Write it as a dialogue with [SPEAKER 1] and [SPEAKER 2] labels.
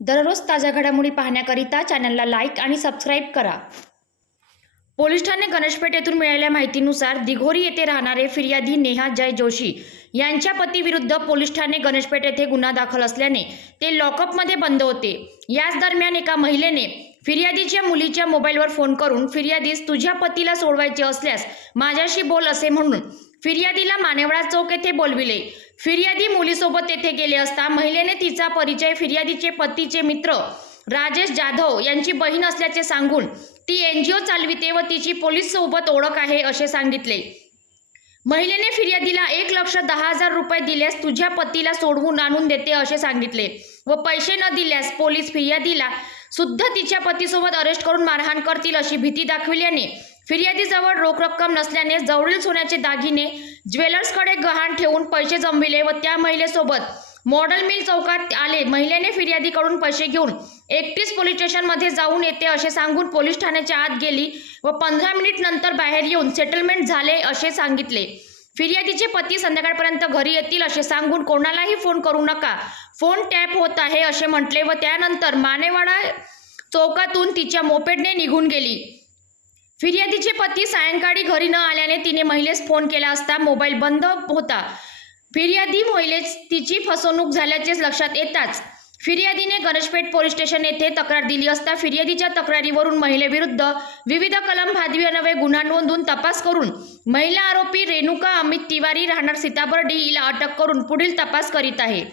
[SPEAKER 1] दररोज ताज्या घडामोडी पाहण्याकरिता चॅनलला लाईक आणि सबस्क्राईब करा. पोलीस ठाणे गणेशपेठ येथून मिळालेल्या माहितीनुसार दिघोरी येथे राहणारे फिर्यादी नेहा जय जोशी यांच्या पतीविरुद्ध पोलीस ठाणे गणेशपेठ येथे गुन्हा दाखल असल्याने ते लॉकअपमध्ये बंद होते. याच दरम्यान एका महिलेने फिर्यादीच्या मुलीच्या मोबाईलवर फोन करून फिर्यादीस तुझ्या पतीला सोडवायचे असल्यास माझ्याशी बोल असे म्हणून फिर्यादीला मानेवडा चौक येथे बोलविले. फिर्यादी मुलीसोबत तेथे गेले असता महिलेने तिचा परिचय फिर्यादीचे पतीचे मित्र राजेश जाधव यांची बहीण असल्याचे सांगून ती एन जी ओ चालविते व तिची पोलीस सोबत ओळख आहे असे सांगितले. महिलेने फिर्यादीला एक लक्ष दहा हजार रुपये दिल्यास तुझ्या पतीला सोडवून आणून देते असे सांगितले व पैसे न दिल्यास पोलीस फिर्यादीला सुद्धा तिच्या पतीसोबत अरेस्ट करून मारहाण करतील अशी भीती दाखविल्याने फिर्यादीजवळ रोख रक्कम नसल्याने जवळील सोन्याचे दागिने ज्वेलर्सकडे गहाण ठेवून पैसे जमविले व त्या महिलेसोबत मॉडेल मिल चौकात आले. महिलेने फिर्यादीकडून पैसे घेऊन एकटीच पोलीस स्टेशनमध्ये जाऊन येते असे सांगून पोलीस ठाण्याच्या आत गेली व पंधरा मिनिट नंतर बाहेर येऊन सेटलमेंट झाले असे सांगितले. फिर्यादीचे पती संध्याकाळपर्यंत घरी येतील असे सांगून कोणालाही फोन करू नका. फोन टॅप होत आहे असे म्हटले व त्यानंतर मानेवाडा चौकातून तिच्या मोपेडने निघून गेली. फिर्यादीचे पती सायंकाळी घरी न आल्याने तिने महिलेस फोन केला असता मोबाईल बंद होता. फिर्यादी महिलेस तिची फसवणूक झाल्याचे लक्षात येताच फिर्यादीने गणेशपेठ पोलीस स्टेशन येथे तक्रार दिली असता फिर्यादीच्या तक्रारीवरून महिलेविरुद्ध विविध कलम भादवी नवे गुन्हा नोंदवून तपास करून महिला आरोपी रेणुका अमित तिवारी राहणार सीताबर्डी हिला अटक करून पुढील तपास करीत आहे.